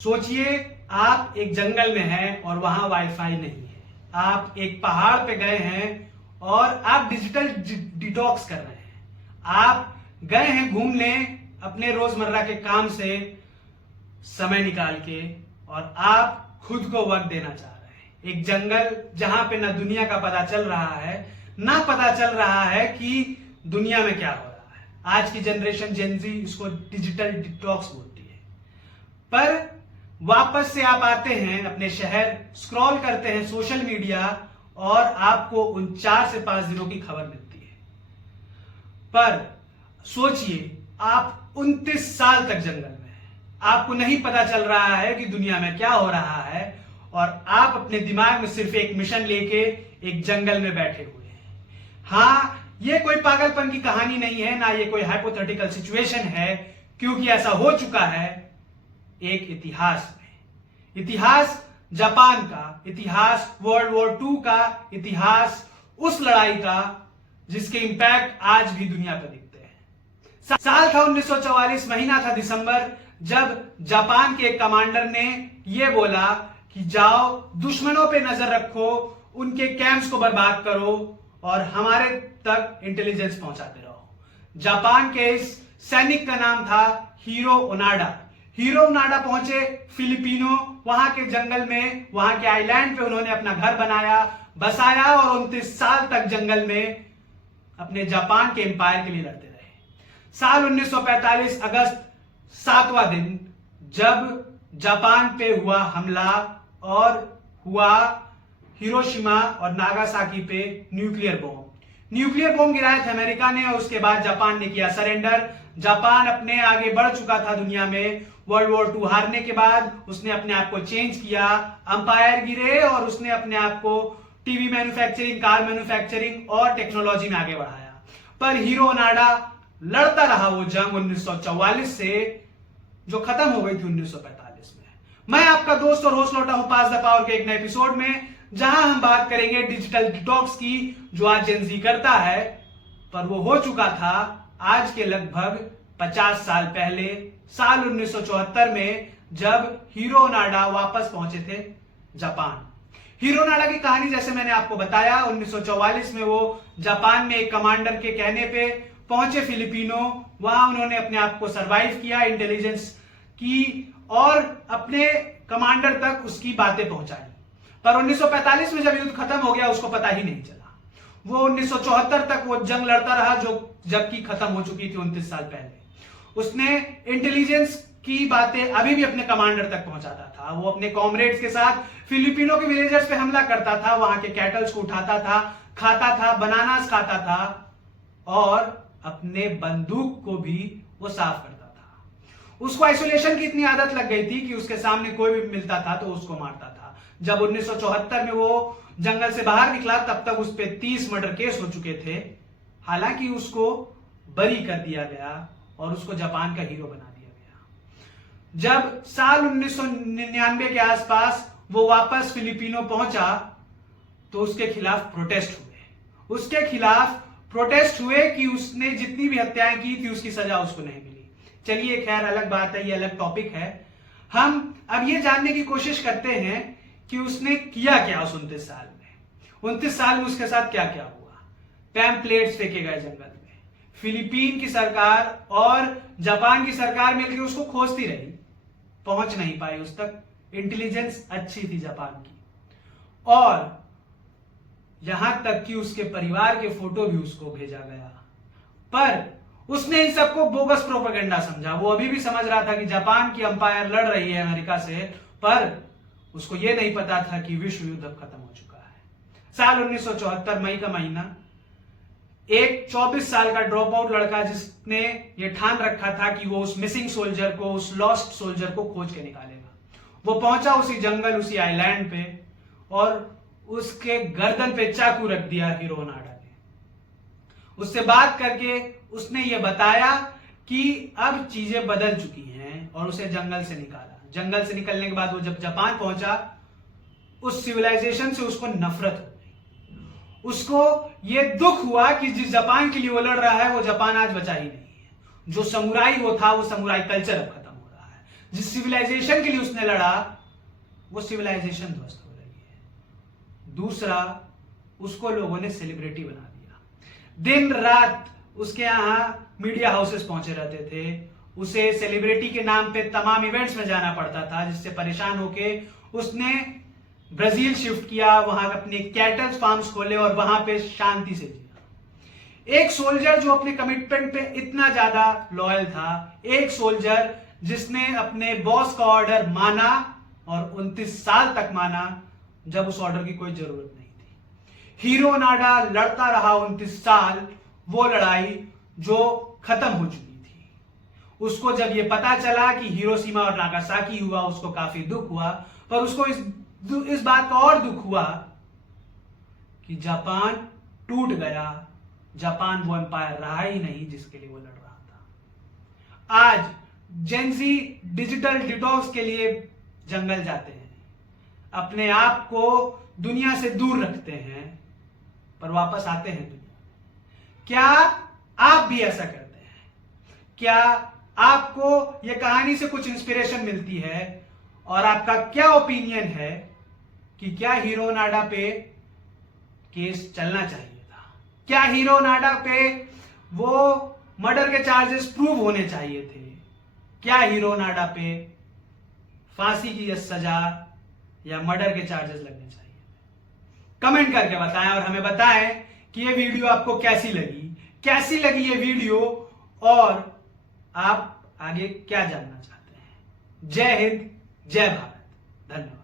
सोचिए आप एक जंगल में हैं और वहां वाईफाई नहीं है। आप एक पहाड़ पे गए हैं और आप डिजिटल डिटॉक्स कर रहे हैं। आप गए हैं घूमने अपने रोजमर्रा के काम से समय निकाल के और आप खुद को वक्त देना चाह रहे हैं। एक जंगल जहां पे ना दुनिया का पता चल रहा है, ना पता चल रहा है कि दुनिया में क्या हो रहा है। आज की जनरेशन जेनजी इसको डिजिटल डिटॉक्स बोलती है। पर वापस से आप आते हैं अपने शहर, स्क्रॉल करते हैं सोशल मीडिया और आपको उन 4 से 5 दिनों की खबर मिलती है। पर सोचिए आप 29 साल तक जंगल में हैं, आपको नहीं पता चल रहा है कि दुनिया में क्या हो रहा है और आप अपने दिमाग में सिर्फ एक मिशन लेके एक जंगल में बैठे हुए हैं। हाँ, ये कोई पागलपन की कहानी नहीं है, ना ये कोई हाइपोथेटिकल सिचुएशन है, क्योंकि ऐसा हो चुका है एक इतिहास में। इतिहास जापान का, इतिहास वर्ल्ड वॉर 2 का, इतिहास उस लड़ाई का जिसके इंपैक्ट आज भी दुनिया पर दिखते हैं। साल था 1944, महीना था दिसंबर, जब जापान के एक कमांडर ने यह बोला कि जाओ दुश्मनों पे नजर रखो, उनके कैंप्स को बर्बाद करो और हमारे तक इंटेलिजेंस पहुंचाते रहो। जापान के इस सैनिक का नाम था हीरो ओनाडा। हीरो ओनाडा पहुंचे फिलिपिनो, वहां के जंगल में, वहां के आइलैंड पे उन्होंने अपना घर बनाया, बसाया और 29 साल तक जंगल में अपने जापान के एम्पायर के लिए लड़ते रहे। साल 1945 अगस्त 7वां दिन जब जापान पे हुआ हमला और हुआ हिरोशिमा और नागासाकी पे न्यूक्लियर बॉम्ब गिराए थे अमेरिका ने और उसके बाद जापान ने किया सरेंडर। जापान अपने आगे बढ़ चुका था दुनिया में। वर्ल्ड वॉर 2 हारने के बाद उसने अपने आप को चेंज किया, अंपायर गिरे और उसने अपने आप को टीवी मैन्युफैक्चरिंग, कार मैन्युफैक्चरिंग और टेक्नोलॉजी में आगे बढ़ाया। पर हीरो ओनाडा लड़ता रहा वो जंग 1944 से, जो खत्म हो गई थी 1945 में। मैं आपका दोस्त और होस्ट लौटा हूं पास द पावर के एक नए एपिसोड में, जहां हम बात करेंगे डिजिटल डिटॉक्स की, जो आज जेनजी करता है, पर वो हो चुका था आज के लगभग 50 साल पहले, साल 1974 में, जब हीरो ओनाडा वापस पहुंचे थे जापान। हीरो ओनाडा की कहानी जैसे मैंने आपको बताया, 1944 में वो जापान में एक कमांडर के कहने पे पहुंचे फिलिपिनो। वहां उन्होंने अपने आप को सरवाइव किया, इंटेलिजेंस की और अपने कमांडर तक उसकी बातें पहुंचाई। पर 1945 में जब युद्ध खत्म हो गया, उसको पता ही नहीं चला। वो 1974 तक वो जंग लड़ता रहा, जो जबकि खत्म हो चुकी थी 29 साल पहले। उसने इंटेलिजेंस की बातें अभी भी अपने कमांडर तक पहुंचाता था। वो अपने कॉमरेड्स के साथ फिलिपिनो के विलेजर्स पे हमला करता था, वहां के कैटल्स को उठाता था, खाता था, बनानास खाता था और अपने बंदूक को भी वो साफ करता था। उसको आइसोलेशन की इतनी आदत लग गई थी कि उसके सामने कोई भी मिलता था तो उसको मारता था। जब 1974 में वो जंगल से बाहर निकला, तब तक उस पर 30 मर्डर केस हो चुके थे। हालांकि उसको बरी कर दिया गया और उसको जापान का हीरो बना दिया गया। जब साल 1999 के आसपास वो वापस फिलिपिनो पहुंचा तो उसके खिलाफ प्रोटेस्ट हुए कि उसने जितनी भी हत्याएं की थी उसकी सजा उसको नहीं मिली। चलिए खैर, अलग बात है, ये अलग टॉपिक है। हम अब ये जानने की कोशिश करते हैं कि उसने किया क्या उस 29 साल में। 29 साल में उसके साथ क्या क्या हुआ। पैम्पलेट्स फेंके गए जंगल में, फिलीपीन की सरकार और जापान की सरकार मिलकर उसको खोजती रही, पहुंच नहीं पाई उस तक। इंटेलिजेंस अच्छी थी जापान की और यहां तक कि उसके परिवार के फोटो भी उसको भेजा गया। पर उसने इन सबको बोगस प्रोपेगेंडा समझा। वो अभी भी समझ रहा था कि जापान की अंपायर लड़ रही है अमेरिका से, पर उसको यह नहीं पता था कि विश्व युद्ध अब खत्म हो चुका है। साल 1974 मई का महीना, एक 24 साल का ड्रॉप आउट लड़का जिसने ये ठान रखा था कि वो उस मिसिंग सोल्जर को, उस लॉस्ट सोल्जर को खोज के निकालेगा, वो पहुंचा उसी जंगल, उसी आइलैंड पे और उसके गर्दन पे चाकू रख दिया हीरो ओनाडा ने। उससे बात करके उसने ये बताया कि अब चीजें बदल चुकी हैं और उसे जंगल से निकाला। जंगल से निकलने के बाद वो जब जापान पहुंचा, उस सिविलाइजेशन से उसको नफरत हो गई। उसको ये दुख हुआ कि जिस जापान के लिए वो लड़ रहा है वो जापान आज बचा ही नहीं है। जो समुराई वो था, वो समुराई कल्चर अब खत्म हो रहा है। जिस सिविलाइजेशन के लिए उसने लड़ा वो सिविलाइजेशन ध्वस्त हो रही है। दूसरा, उसको लोगों ने सेलिब्रिटी बना दिया। दिन रात उसके यहां मीडिया हाउसेस पहुंचे रहते थे, उसे सेलिब्रिटी के नाम पे तमाम इवेंट्स में जाना पड़ता था, जिससे परेशान होके उसने ब्राजील शिफ्ट किया, वहां अपने कैटल फार्म्स खोले और वहां पे शांति से जिया। एक सोल्जर जो अपने कमिटमेंट पे इतना ज्यादा लॉयल था, एक सोल्जर जिसने अपने बॉस का ऑर्डर माना और 29 साल तक माना जब उस ऑर्डर की कोई जरूरत नहीं थी। हीरो नाडा लड़ता रहा 29 साल, वो लड़ाई जो खत्म हो चुकी थी। उसको जब ये पता चला कि हिरोशिमा और नागासाकी हुआ, उसको काफी दुख हुआ, पर उसको इस बात का और दुख हुआ कि जापान टूट गया। जापान वो एम्पायर रहा ही नहीं जिसके लिए वो लड़ रहा था। आज जेंजी डिजिटल डिटॉक्स के लिए जंगल जाते हैं, अपने आप को दुनिया से दूर रखते हैं, पर वापस आते हैं दुनिया। क्या आप भी ऐसा करते हैं? क्या आपको यह कहानी से कुछ इंस्पिरेशन मिलती है? और आपका क्या ओपिनियन है कि क्या हीरो नाडा पे केस चलना चाहिए था? क्या हीरो नाडा पे वो मर्डर के चार्जेस प्रूव होने चाहिए थे? क्या हीरो नाडा पे फांसी की सजा या मर्डर के चार्जेस लगने चाहिए? कमेंट करके बताएं और हमें बताएं कि ये वीडियो आपको कैसी लगी ये वीडियो, और आप आगे क्या जानना चाहते हैं। जय हिंद, जय भारत, धन्यवाद।